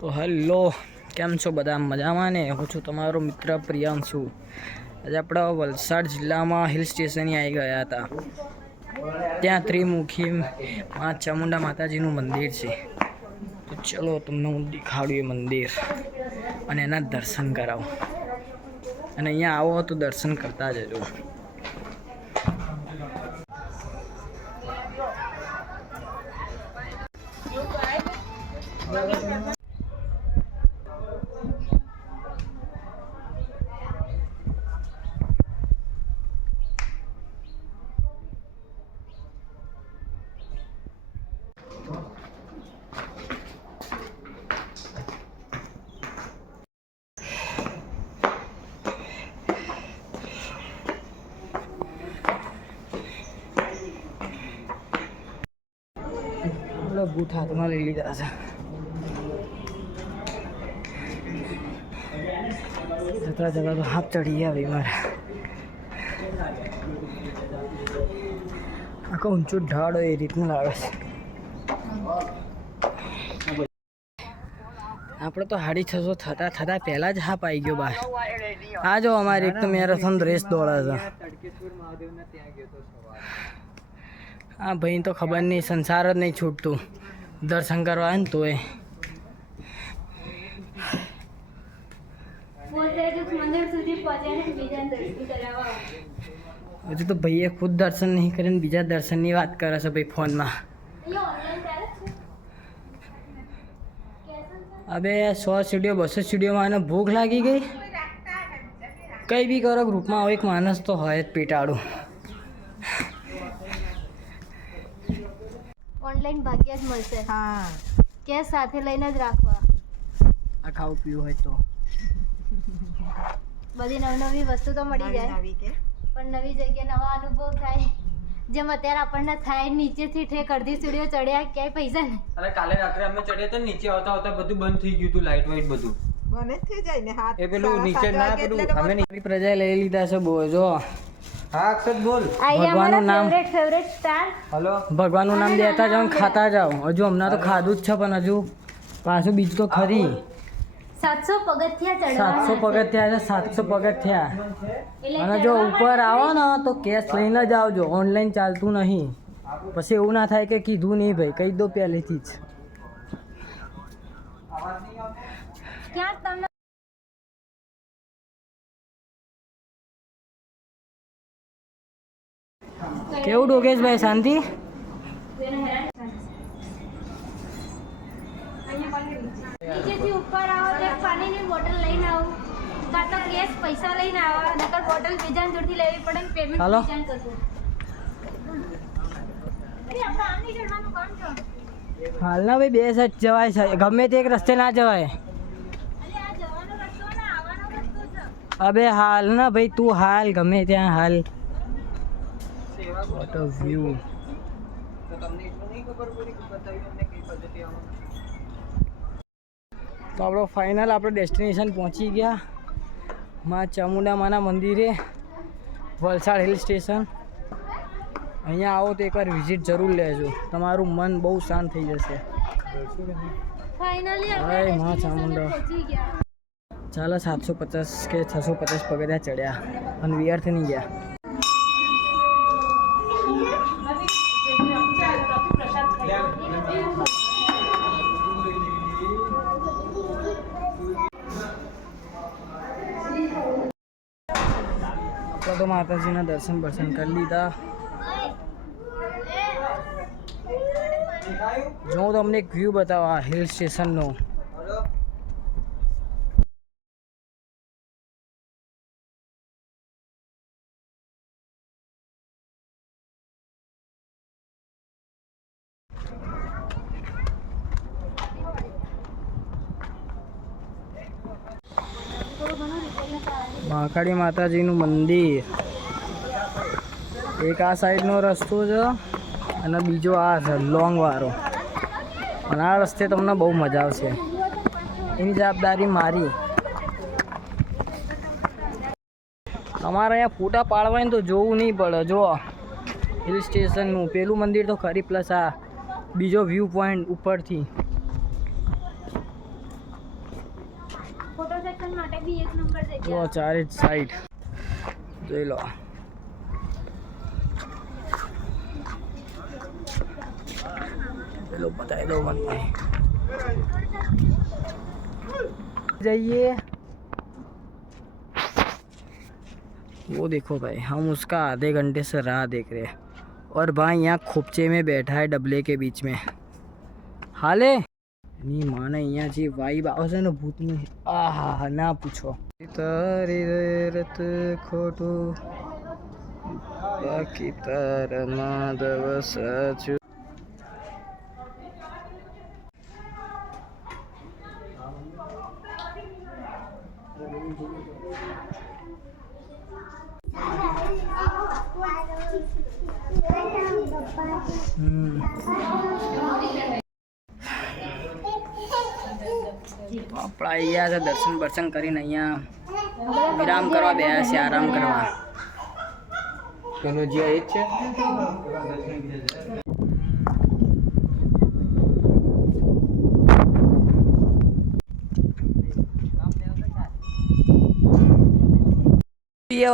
તો હેલો, કેમ છો બધા? મજામાં ને? હું છું તમારો મિત્ર પ્રિયાંશુ. આજે આપણે વલસાડ જિલ્લામાં હિલ સ્ટેશને આવી ગયા હતા. ત્યાં ત્રિમુખી માં ચામુંડા માતાજીનું મંદિર છે. તો ચલો તમને હું દેખાડું એ મંદિર અને એના દર્શન કરાવું. અને અહીંયા આવો તો દર્શન કરતા જજો. બૂટ હાથમાં લઈ લીધા છે. જતા જતા તો હાથ ચડી ગયા ભાઈ મારે. આખો ઊંચો ઢાળ હોય એ રીતનું લાગે છે. આપણે તો 6:30 થતા પહેલા જ હાપ આવી ગયો બહાર. આ જો અમારે એક તો મેરેથોન રેસ દોડે છે. હા ભાઈ તો ખબર નહીં, સંસાર જ નહીં છૂટતું દર્શન કરવા ને તોય. હજુ તો ભાઈએ ખુદ દર્શન નહીં કરીને બીજા દર્શનની વાત કરે છે ભાઈ ફોનમાં. હવે 100 સીડીઓ 200 સીડીઓમાં એને ભૂખ લાગી ગઈ. કંઈ બી કરો, ગ્રુપમાં એક માણસ તો હોય જ પેટાડું. ઓનલાઈન ભાગ્ય જ મળશે. હા, કેશ સાથે લઈને જ રાખવા. આ ખાવું પીવું હોય તો બધી નવી વસ્તુ તો મળી જાય, પણ નવી જગ્યાએ નવા અનુભવ થાય. જેમ અત્યારે આપણને થાય, નીચેથી ઠેક અડધી સીડીઓ ચડ્યા, ક્યાંય પૈસા ને. અરે કાલે રાત્રે અમે ચડ્યા તો નીચે આવતા આવતા બધું બંધ થઈ ગયું હતું, લાઈટ વાઈટ બધું બંધ થઈ જાય ને. હાથ એ પેલું નીચે ના પેલું અમે મારી પ્રજાએ લઈ લીધા છે. બો જો હા અક્ષત બોલ. ભગવાનનું નામ, ફેવરેટ સ્ટાર. હલો, ભગવાનનું નામ દેતા જાઓ, ખાતા જાઓ. હજુ હમણાં તો ખાધું જ છે, પણ હજુ પાછું બીજું તો ખરી. 700 પગથિયા 700 પગથિયા છે. 700 પગથિયા. અને જો ઉપર આવો ને તો કેશ લઈને જ આવજો, ઓનલાઈન ચાલતું નહીં. પછી એવું ના થાય કે કીધું નહીં ભાઈ, કહી દો પહેલેથી જ. ક્યાં તમને કેવું ડોગેશભાઈ, શાંતિ? નીચેથી ઉપર આવો તો એક પાણીની બોટલ લઈને આવો, કાં તો કેશ પૈસા લઈને આવો, નકર બોટલ બીજાની જોડથી લેવી પડે ને પેમેન્ટ હાલો. બીજાને કરવું. અરે આપણે આની જડવાનું કોણ છો? હાલ ના ભાઈ, બે સાઈડ જવાય છે, ગમે તે એક રસ્તે ના જવાય. અરે આ જવાનો રસ્તો ને આવવાનો રસ્તો છે. અબે હાલ ના ભાઈ, તું હાલ ગમે ત્યાં હાલ. What a view. તો તમને એટલું નહીં ખબર પડી કે બતાવી તમને કઈ પદ્ધતિ આવવાનું. તો આપણો ફાઇનલ આપણે ડેસ્ટિનેશન પહોંચી ગયા, માં ચામુંડા માના મંદિરે, વલસાડ હિલ સ્ટેશન. અહીંયા આવો તો એકવાર વિઝિટ જરૂર લેજો, તમારું મન બહુ શાંત થઈ જશે. ફાઇનલી હાય આપણે માં destination ચામુંડા. એ પહોંચી ગયા. ચાલો 750 કે 650 પગથિયા ચડ્યા અને વ્યર્થ નહીં ગયા. આપણે તો માતાજીના દર્શન કરી લીધા. જો હું તમને એક વ્યૂ બતાવવા હિલ સ્ટેશનનો. મહાકાળી માતાજીનું મંદિર. એક આ સાઈડનો રસ્તો છે અને બીજો આ છે લોંગ વાળો. અને આ રસ્તે તમને બહુ મજા આવશે, એની જવાબદારી મારી. તમારે અહીંયા ફોટા પાડવા ને તો જોવું નહીં પડે. જો હિલ સ્ટેશનનું પેલું મંદિર તો ખરી, પ્લસ આ બીજો વ્યૂ પોઈન્ટ ઉપરથી. સેક્શન માટે બી એક નંબર જો જગ્યા. ચારે જ સાઈડ જોઈ લો. चलो बताए दो मन में जाइए. वो देखो भाई, हम उसका आधे घंटे से राह देख रहे हैं और भाई यहाँ खोपचे में बैठा है डबले के बीच में. हाले नहीं माने यहाँ जी वाइब आवશે ને ભૂતની. આહા ના પૂછો. તારી રત ખોટું બાકી તારા માધવ સાચું. આપણા અહીંયા છે દર્શન બર્શન કરીને અહીંયા વિરામ કરવા બેહ્યા છે, આરામ કરવા. કનોજિયા એ જ છે.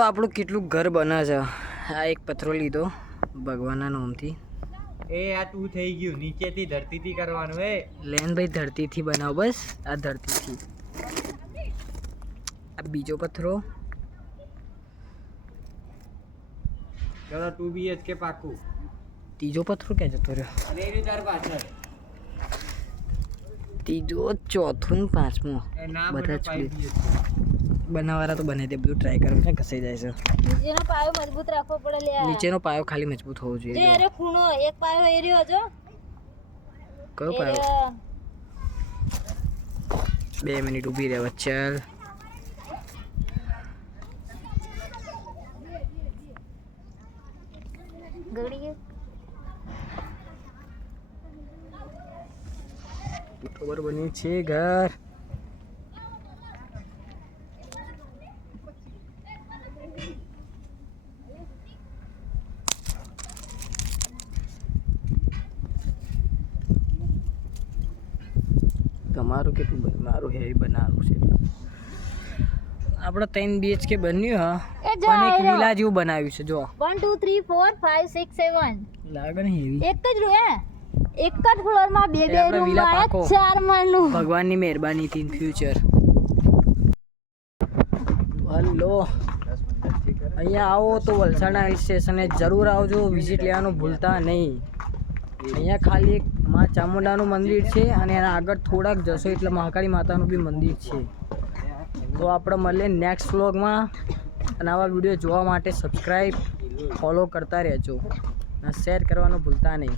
આપણું કેટલું ઘર બને છે. આ એક પથરો લીધો ભગવાનના નામથી. એ આ તું થઈ ગયું, નીચેથી ધરતીથી કરવાનું હે. લેન ભાઈ ધરતીથી બનાવ, બસ આ ધરતીથી. આ બીજો પથરો. ચલો 2 BHK પાકું. ત્રીજો પથરો ક્યાં જતો રહ્યો? અને એની તાર પાછળ ત્રીજો, ચોથું ને પાંચમું એ ના બધા બધા જ 5 BHK. બનાવવાળા તો બને તે બધું ટ્રાય કરો, ક્યાં ઘસાઈ જાય છે. નીચેનો પાયો મજબૂત રાખવો પડે લે. નીચેનો પાયો ખાલી મજબૂત હોવો જે જોઈએ. એરે ખૂણો એક પાયો એર્યો જો. કયો પાયો? 2 મિનિટ ઊભી રહેવા. ચાલ ગળી ખબર બની છે ઘર. તમારું કેટલું બન્યું? મારું હેવી બનાવવું છે. આપણે 3 BHK બન્યું હા, એ જો પણ એક આયરો. વિલા જેવું બનાવ્યું છે. જો 1 2 3 4 5 6 7 લાગે ને હેવી. એક જ રૂ હે, એક જ ફ્લોર માં બે એ બે આપણે રૂમ વિલા માં પાકો. 4 માળનું. ભગવાનની મહેરબાનીથી ઇન ફ્યુચર. હલો, અહીંયા આવો તો વલસાડના હિલ સ્ટેશને જરૂર આવજો, વિઝિટ લેવાનું ભૂલતા નહીં. અહીંયા ખાલી એક મા ચામુંડાનું મંદિર છે અને એના આગળ થોડાક જશો એટલે મહાકાળી માતાનું બી મંદિર છે. તો આપણે મળીએ નેક્સ્ટ વ્લોગમાં. અને આવા વિડીયો જોવા માટે સબસ્ક્રાઈબ ફોલો કરતા રહેજો અને શેર કરવાનું ભૂલતા નહીં.